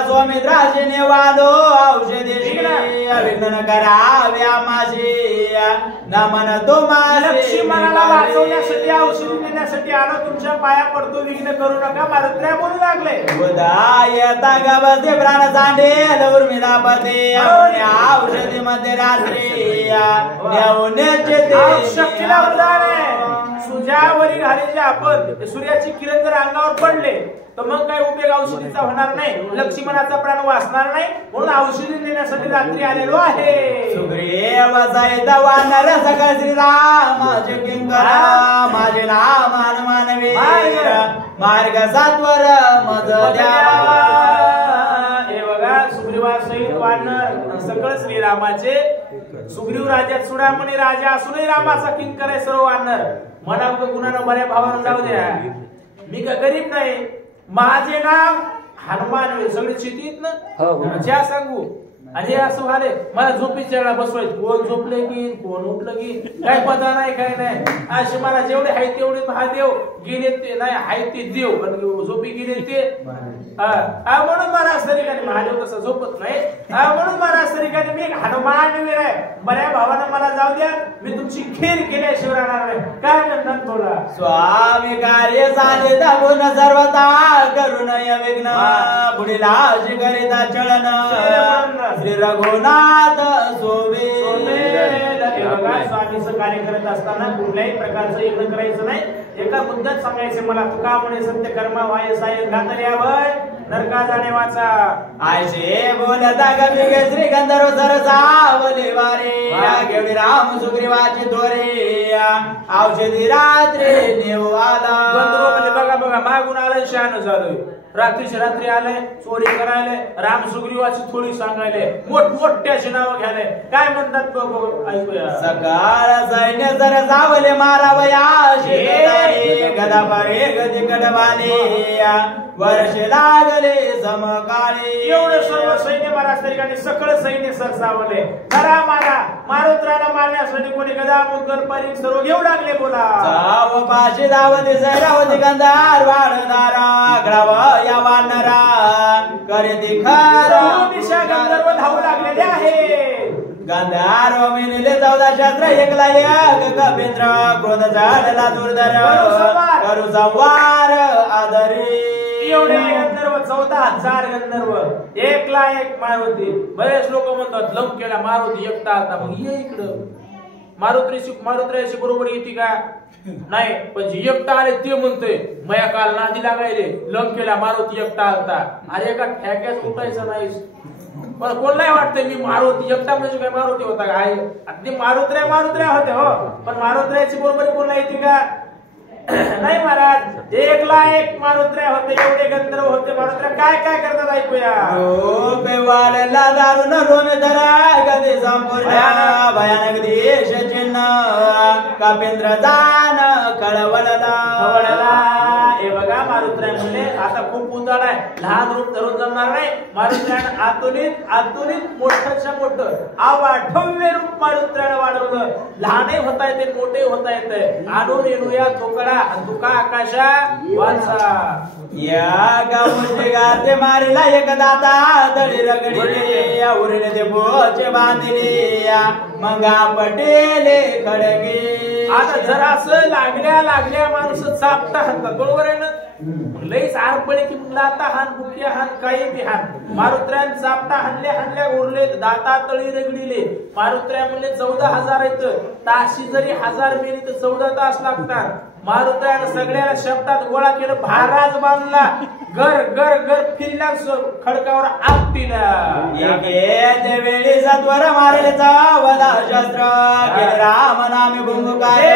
स्वामित्राजीने वालो औषधी विघ्न कराव्या माझी नमन तुम्हाला. लक्ष्मणाला वाचवण्यासाठी औषधी देण्यासाठी आलो. तुमच्या पाया पडतो विघ्न करू नका. मारुद्रा बोलू लागले. उदायता गवते प्राण सांडेल उर्मिला पते औषधी मध्ये रात्री शक्तीला वरदान आहे. सूर्यावरी घालायचे आपण सूर्याची किरण जर अंगावर पडले तर मग काय उपयोग औषधीचा होणार नाही. लक्ष्मणाचा प्राण वाचणार नाही. म्हणून औषधी देण्यासाठी रात्री आलेलो आहे. सुग्रीव सहित वानर सकळ श्रीराम माझे किंकर माझे नाम हनुमानवीर मार्ग सात्वर मज द्यावा. हे बघा सुग्रीवा सहित वानर सकळ श्रीरामाचे. सुग्रीव राजा चुडामणी राजा असूनही रामाचा किंकर आहे सर्व वानर. म्हणा गुणानं बऱ्या भावानं जाऊ द्या. मी का गरीब नाही. माझे नाम हनुमान सगळे चितीत ना ज्या सांगू आणि असं झाले मला झोपीच्या वेळा बसवायचं. कोण झोपले की कोण उठलं की काय पता नाही काय नाही. असे मला जेवढे आहे तेवढे महादेव गेले ते नाही आहे ते देव पण झोपी गेले ते. म्हणून मला ठिकाणी महादेव तसं झोपत नाही. म्हणून मला ठिकाणी मी हनुमान वीर आहे. बऱ्या भावानं मला जाऊ द्या. मी तुमची खेर केल्याशिवाय राहणार नाही. काय म्हणतात बोला. स्वामी कार्य झाले दाबून सर्वता करू नये विघ्न पुढील करिता चळन श्री रघुनाथ सोबेल. स्वामीचं कार्य करत असताना कुठल्याही प्रकारचं यज्ञ करायचं नाही. एका मुद्द्यात सांगायचे मला तुका म्हणे सत्य कर्मा वाय साय घातल्यावर नरका जाणे वाचा. आयशे बोलता कवी श्री गंधर्व सरसावले वारे घेऊन राम सुग्रीवाची दोरे औषधी रात्री नेऊ आला. बघा बघा मागून आलं शहाण झालं. रात्री आले चोरी करायले राम सुग्रीवाची थोडी सांगायले मोठमोठ्याची नावं घ्यायले काय म्हणतात ऐकूया. सकाळ सैन्य जर जावले मारावया गदा पारे गदी कडवाले वर्ष लागले समकाळी. एवढं सर्व सैन्य महाराज तरी सकळ सैन्य सरसावले. मारा मारा मारुत्राला मारण्यासाठी कोणी गदा मुद्गर परीक सर्व घेऊ लागले. बोला जाव पाशी धावते सैरावती गंधार वाढणारा ग्राव या वानरा करे दिखार दिशा गंधर्व धावू लागलेले आहे. गंधार मिळले 14 शास्त्र एकला एक कपिंद्र क्रोध झाडला दुर्धर करू संवार आदरी. एवढे गंधर्व 14,000 गंधर्व एकला एक मारुती. बरेच लोक म्हणतात लंकेला मारुती एकटा आलता. मग ये इकडं मारुत्र्याशी बरोबर येते का नाही. पण जे एकटा आले ते म्हणतोय मया काल नादी लागायले लंकेला मारुती एकटा आलता. अरे एका ठॅक्यात उठायचं नाही. पण कोणाला वाटतंय मी मारुती एकटा म्हणजे काय मारुती होता का. ते मारुत्र्या होते हो. पण मारुत्र्याची बरोबर कोणाला येते का नाही महाराज. एकला एक मारुत्र्या होते. एवढे गंधर्व होते. मारुत्र्या काय काय करतात ऐकूया. वाढला दारुण रोम धरा गदी संपूर्ण भयानक देश चिन्ह कपिंद्र दान कळवळला. हे बघा मारुत्र्या म्हणले आता खूप उंचाळ आहे. लहान रूप धरून जमणार नाही. मारुत्र्यानं आतुनित मोठ्याच्या मोठं आवाढव्य रूप मारुत्र्यानं वाढवलं. लहानही होता येते मोठे होता येते. आणून येणूया थोकडा तुका आकाशा वाचा. या गावचे गाते मारला एक दाता दळी रगडीले उरले ते बोचे बांधले मंगा पटेले खडगे. आता जरासं लागल्या माणूस चापटा हाणतात. बरोबर आहे ना. लईच आरपळे की लाता हान बुकिया हान काही बी हान. मारुत्र्यान चापटा हाणल्या उरले दाता तळी रगडीले. मारुत्र्या म्हणले 14,000 आहेत. ताशी जरी 1000 मेली तर 14 तास लागतात. मारुत्र्यानं सगळ्याला शब्दात गोळा केलं. भाराज बांधला. घर फिरल्या खडकावर आग पिला. वेळी सत्वर मारले वदा शस्त्र केले राम नामे भुंगुकाय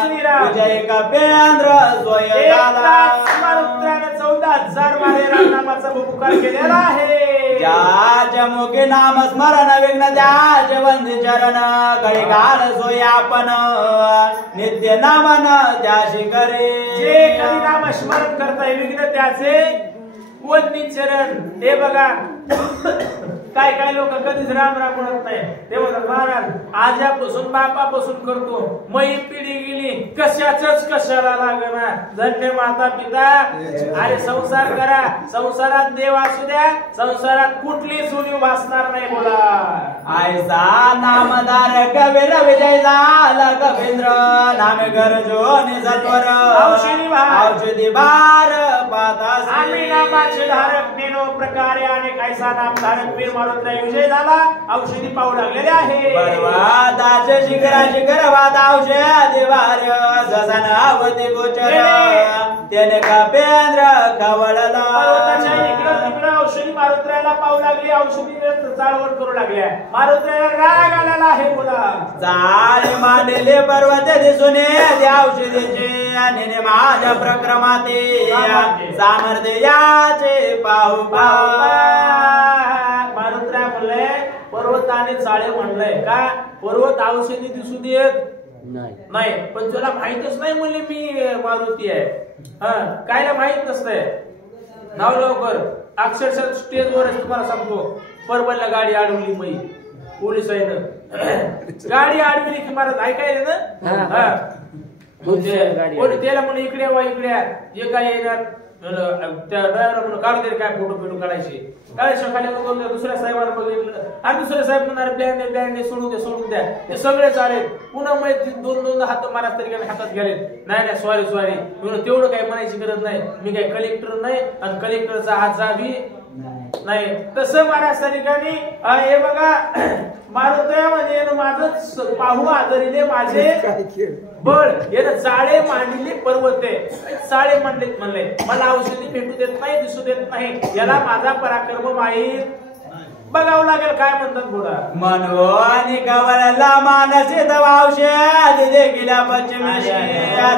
श्रीराम जय कपेंद्र स्वयं मारुत्र्यानं 14,000 मारे रामनामाचा भुंगुकार केलेला आहे. ज्याच्या मुखे नाम स्मरण विघ्न त्याचे वंदी चरण कळी काल सोय आपण नित्य नामन त्याशी करे. जे कधी नाम स्मरण करताय विघ्न त्याचे वंदी चरण. हे बघा काय लोक कधीच राम म्हणत नाही. ते म्हणतात महाराज आज्यापासून बापापासून करतो. मई पिढी गेली कशाला लागना. धन्य माता पिता. अरे संसार करा. संसारात देव असू द्या. संसारात कुठली चुनी वाचणार नाही. बोला आयसा नामदार कवीर विजय झाला कवींद्र नामे गरजो निसत्वर औषधी बार पाता. आम्ही नामाचे धारक नेनो प्रकारे अनेक ऐसा नाम धारक वीर मारुत्र्या विजय झाला. औषधी पाहू लागलेले आहे. पर्वताचे शिखर वाद औषधी वार ससनावती गोचर त्याने कपेंद्र खवळला. पर्वताच्या इकडं औषधी मारुत्र्याला पाहू लागली. औषधी चाळवण करू लागल्या. मारुत्र्याला राग आलेला आहे. बोला चाळ मांडले पर्वत दिसून औषधीचे आणि माझ्या प्रक्रमाते सामर्थ्य याचे पाहू मारुत्र्या म्हणले पर्वताने चाळे म्हणलंय का पर्वत औषधी दिसू देत नाही. पण तुला माहितच नाही म्हणले मी मारुती आहे. काय माहित नसतंय. नाव लवकर अक्षरशः स्टेजवर तुम्हाला सांगतो. परबलला गाडी अडवली मई पोलिसांनी गाडी अडवली की महाराज ऐकायला ना. त्याला म्हणून इकडे वा इकडे जे काय येणार त्या ड्रायव्हर म्हणून काढू दे काय फोटो काढायचे खाली दुसऱ्या साहेबांना बघितलं आणि दुसऱ्या साहेब म्हणणार ब्लँड सोडून द्या. ते सगळे चालेल. पुन्हा मग दोन हात महाराज तरी हातात गेले. नाही सॉरी तेवढं काही म्हणायची गरज नाही. मी काही कलेक्टर नाही आणि कलेक्टरचा हात जावी नाही तसं महाराज ठिकाणी हे बघा मारुतयामध्ये माझं पाहू आदरीले माझे बळ हे चाळे मांडले पर्वते चाळे मांडलेत म्हणले मला औषधी भेटू देत नाही दिसू देत नाही याला माझा पराक्रम माहीत बघावं लागेल काय म्हणतात बोला म्हणो आणि गवळला मानसे औषध देखील पश्चिमेशी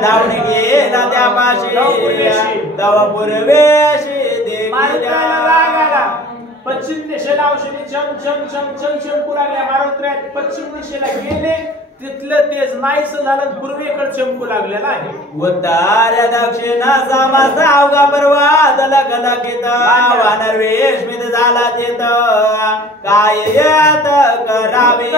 धावणे गेला त्या पाशी तव पूर्वेशी राग आला पश्चिम दिशेला औषधी चम चम चम चम चमकू लागल्या मारुत्र्यात पश्चिम दिशेला गेले तिथलं तेच नाहीसं झालं पूर्वेकडे चमकू लागलेला आहे उत्तर दक्षिण समासा अवघा पर्वत लखलखित वानर वेशमित झाला तिथ काय येत करावे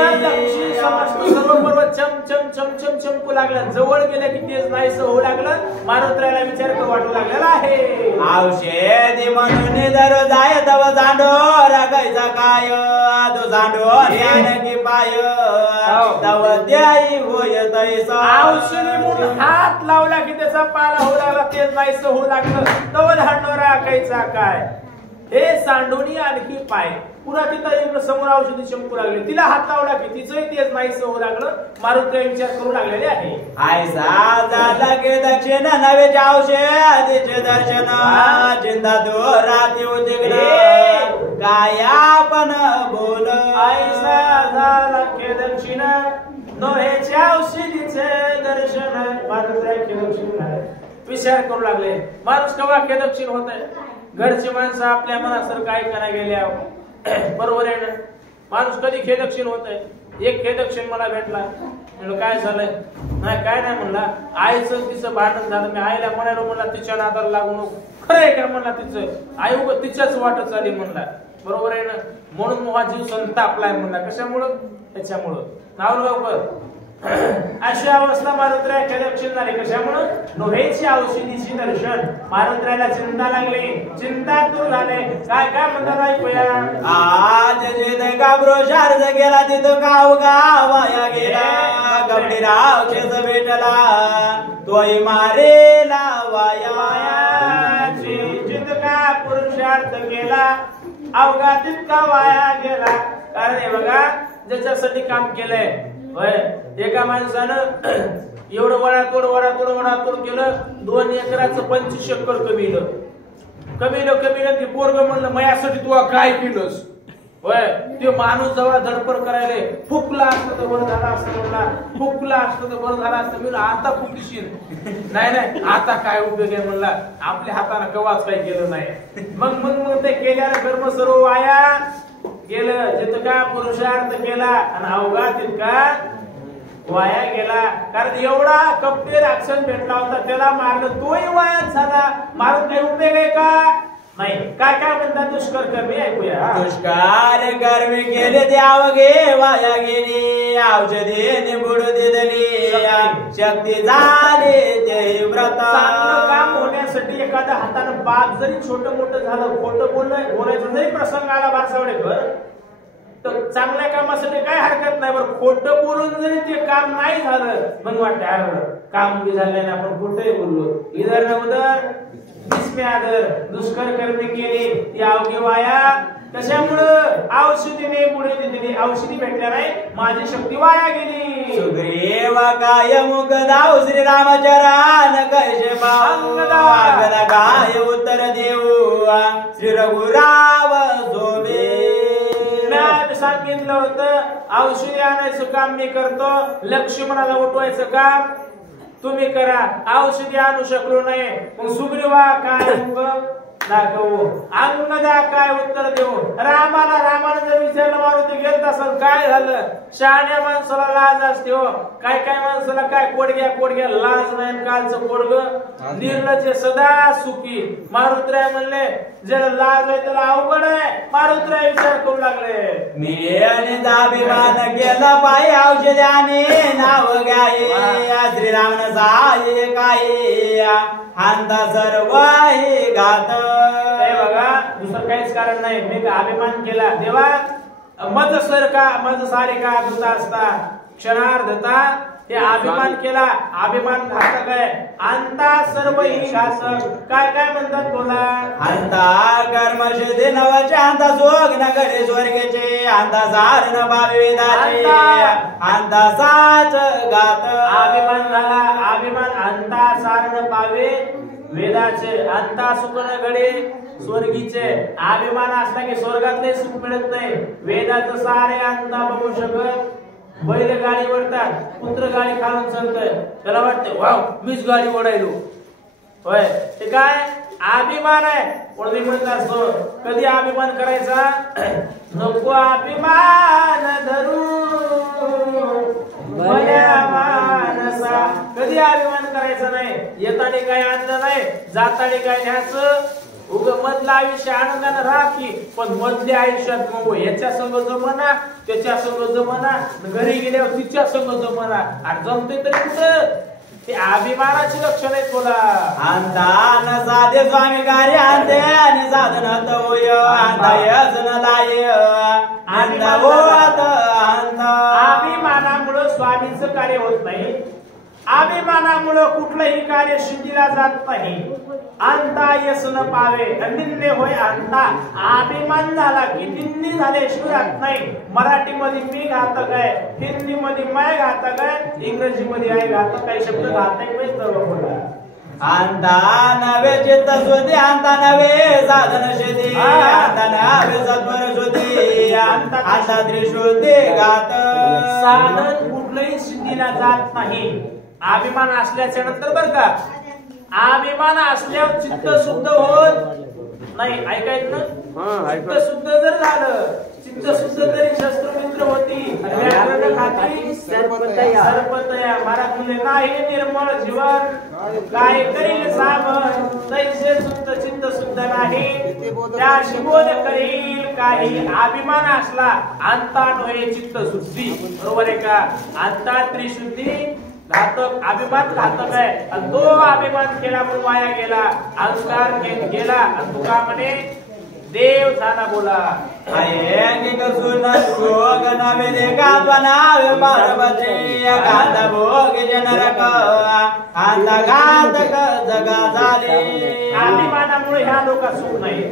सर्व पर्वत चम चम चम चम चमकू लागलं जवळ गेलं की तेच नाहीसं होऊ लागलं मारुत्र्याला विचार करू वाटू लागलेला आहे औषधी म्हणून दर जाय तव जांडोर कैसा काय तो जांडोर की पाय तव त्याई होय तैसा औषधी म्हणून हात लावला की त्याचा पाला होऊ लागला तेच नाहीसं होऊ लागलं तव धांडोरा कैसा काय हे सांडोणी आणखी पाय पुन्हा तिथं इकडे समोर औषधी चमकू लागले तिला हात लावला की तिचंही तेच नाहीसं होऊ लागलं मारुत्र्य विचार करू लागलेले आहे आयसा झाला की दक्षिण नवे औषधीचे दर्शन चिंता तो राती उद्विग्न काय आपण बोल आयसा झाला की दक्षिण नव्हेच्या औषधीचे दर्शन मारुत्र्य दक्षिण विचार करू लागले माणूस केव्हा दक्षिण होत आहे घरची माणसं आपल्या मनासारखं ऐकायला गेल्या बरोबर आहे ना माणूस कधी खेदक्षिण होत आहे एक खेदक्षिण मला भेटला म्हणलं काय झालंय नाही काय नाही म्हणला आईचं तिचं भांडण झालं मी आईला म्हणालो म्हणला तिच्या नादाला लागू नको खरंय का म्हणला तिचं आई उग तिच्याच वाटत चाली म्हणला बरोबर आहे ना म्हणून मोहा जीव संतापलाय म्हणला कशामुळं त्याच्यामुळं नावलगावकर अशी अवस्था मारुत्र्या खेदक्षिण झाली कशामुळं नव्हेची औषधीची दर्शन मारुत्र्याला चिंता लागली चिंता दूर झाले काय काय म्हणतात ऐकूया आज जे गाबरो शारद गेला तिथं गाव गावाया गेला गंभीराव शेत भेटला तोय मारेला वायाची जितका पुरुषार्थ केला अवघा तितका वाया गेला कारण हे बघा ज्याच्यासाठी काम केलंय होय एका माणसानं एवढं वडातोड केलं 2 एकराचं 25 एकर कमीलं ते पोरग म्हणलं मयासाठी तू काय केलंस होय ते माणूस जेव्हा धडपड करायला फुकला असतं तर बरं झाला असतं म्हणला फुकला असतं तर बरं झालं असतं मी आता फुकशील नाही आता काय उपयोग आहे म्हणला आपल्या हाताने कवाच काही केलं नाही मग ते केल्यानं कर्म सर्व वाया गेलं जितका पुरुषार्थ केला आणि अवघा तितका वाया गेला कारण एवढा कपटे राक्षस भेटला होता त्याला मारलं तोही वाया झाला मारून काही उपयोग आहे का नाही काय काय म्हणतात दुष्कर कर्मी ऐकूया दुष्कार कर्मी केले ते अवघे वाया गेली औषधी निबुड दिली शक्ती झाली ते व्रत काम होण्यासाठी एखाद्या हातानं बाग जरी छोटं मोठं झालं खोटं बोलायचं जरी प्रसंग आला बारसावडेकर तर चांगल्या कामासाठी काय हरकत नाही बरं खोटं बोलून जरी ते काम नाही झालं मग वाटतं काम बी झालं नाही आपण खोटंही बोललो इधर न उधर आदर दुष्कर कर्मी केली ती अवघी वाया कशामुळं औषधीने पुढे दिली औषधी भेटल्या नाही माझी शक्ती वाया गेली सुग्रीव काय मुगदाव श्रीरामचरण कैसे पांगदा काय उत्तर देऊ श्री रघुराव झोबे सांगितलं होतं औषधी आणायचं काम मी करतो लक्ष्मणाला उठवायचं काम तुम्ही करा औषधी आणू शकलो नाही मग सुग्रीवा काय दाखवू अंगदा काय उत्तर देऊ रामानं जर विचारलं मारुती गेलं असं काय झालं शहाण्या माणसाला लाज असते हो काय माणसाला काय कोडग्या लाज नाही कालचं कोडग निर्लज्ज सदा सुखी मारुत्र्या म्हणले ज्याला लाज आहे त्याला अवघड आहे मारुत्र्या विचार करू लागले मी आणि दाभिमान केला पाय औषधाने नाव घ्याये श्रीरामन साय काय हांता सर्व हे घात बघा दुसरं काहीच कारण नाही मी अभिमान केला देवा मज सारे का दूत असता क्षणार्धता हे अभिमान केला, अभिमान घातक आहे. अंता सर्व ही घातक. काय काय म्हणतात बोला. अंता कर्मशेती नवाचे अंता सोग न गडे स्वर्गेचे अंता सार न भावी वेदाचे अंता साच गात. अभिमान झाला, अभिमान अंता सार न पावे वेदाचे अंता सुख न घडे स्वर्गीचे. अभिमान असला की स्वर्गातले सुख मिळत नाही. वेदाचं सारे अंता बघू शकत. बैल गाडी ओढतात, पुत्र गाडी खालून चालतोय, त्याला वाटतं वाव मीच गाडी ओढायलो. होय ते काय अभिमान आहे. कोणी म्हणत असतो कधी अभिमान करायचा नको अभिमान धरू भल्या मानसा. कधी अभिमान करायचा नाही. येताने काही आणलं नाही, जाताने काही न्यायचं. उग मधलं आयुष्य आनंदानं राहा की, पण मधल्या आयुष्यात मग याच्या संग जमना, त्याच्या संग जमना, घरी गेल्यावर तिच्या संग जमना. आणि जमते तरी कुठं. ते अभिमानाची लक्षण आहेत बोला. अंता न साधे स्वामी कार्य अंते आणि साधन होय अंता यजन लाय अंता होत अंता. अभिमानामुळे स्वामीचं कार्य होत नाही. अभिमानामुळे कुठलंही कार्य सिद्धीला जात नाही. अंता यश न पावे निंदे होय अंता. अभिमान झाला की निंदी झाल्याशिवाय राहत नाही. मराठीमध्ये मी घातक आहे, हिंदीमध्ये मैं घातक आहे, इंग्रजीमध्ये आहे घातक. काही शब्द घातक नाही सर्व बोला. अंता नवे चित्त शोधी अंता नवे साधन शेती अंता नवे सत्वर शोधी अंता त्रिशोधी घात. साधन कुठलंही सिद्धीला जात नाही अभिमान असल्याच्या नंतर. बर का अभिमान असल्यावर चित्त शुद्ध होत नाही. ऐकायचं ना. चित्त शुद्ध जर झालं, चित्त शुद्ध तरी शस्त्रमित्र होती, व्याघ्र खाती सर्पतया. महाराज म्हणले नाही निर्मळ जीवन काय करील साबण तैसे शुद्ध चित्त शुद्ध नाही त्या शिबोध करील काही. अभिमान असला अंता नव्हे चित्त शुद्धी. बरोबर आहे का. अंता त्रिशुद्धी घातक. अभिमान घातक आहे. आणि तो अभिमान केला म्हणून वाया गेला, अहंकार गेला. आणि तुका म्हणे देव झाला बोला. ऐंगिक सुनत भोग नवे देखा बनावे पार्वती घात भोग जनरक अंता घातक जगा झाले. अभिमानामुळे ह्या लोका सुख नाही.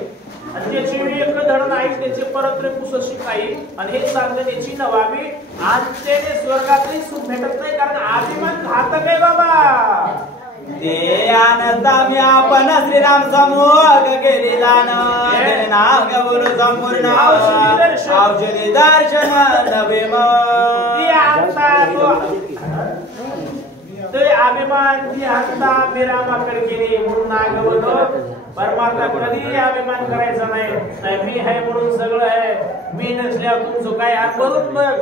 आणि त्याची एक धड नाही, त्याचे परत्र पुसशी काही. आणि हे सांगते त्याची नवावी आणि त्याने स्वर्गातही सुख भेटत नाही, कारण अभिमान घातक आहे बाबा. ते आनंदा मी आपण श्रीराम समूह गेली दान नाव गौर संपूर्ण औषधी दर्शन नवे ते अभिमान ती हत्ता बिरामाकडे गेली म्हणून नागवलो. परमात्मा कधी अभिमान करायचा नाही. मी आहे म्हणून सगळं आहे, मी नसल्यावर तुमचं काय. बरोबर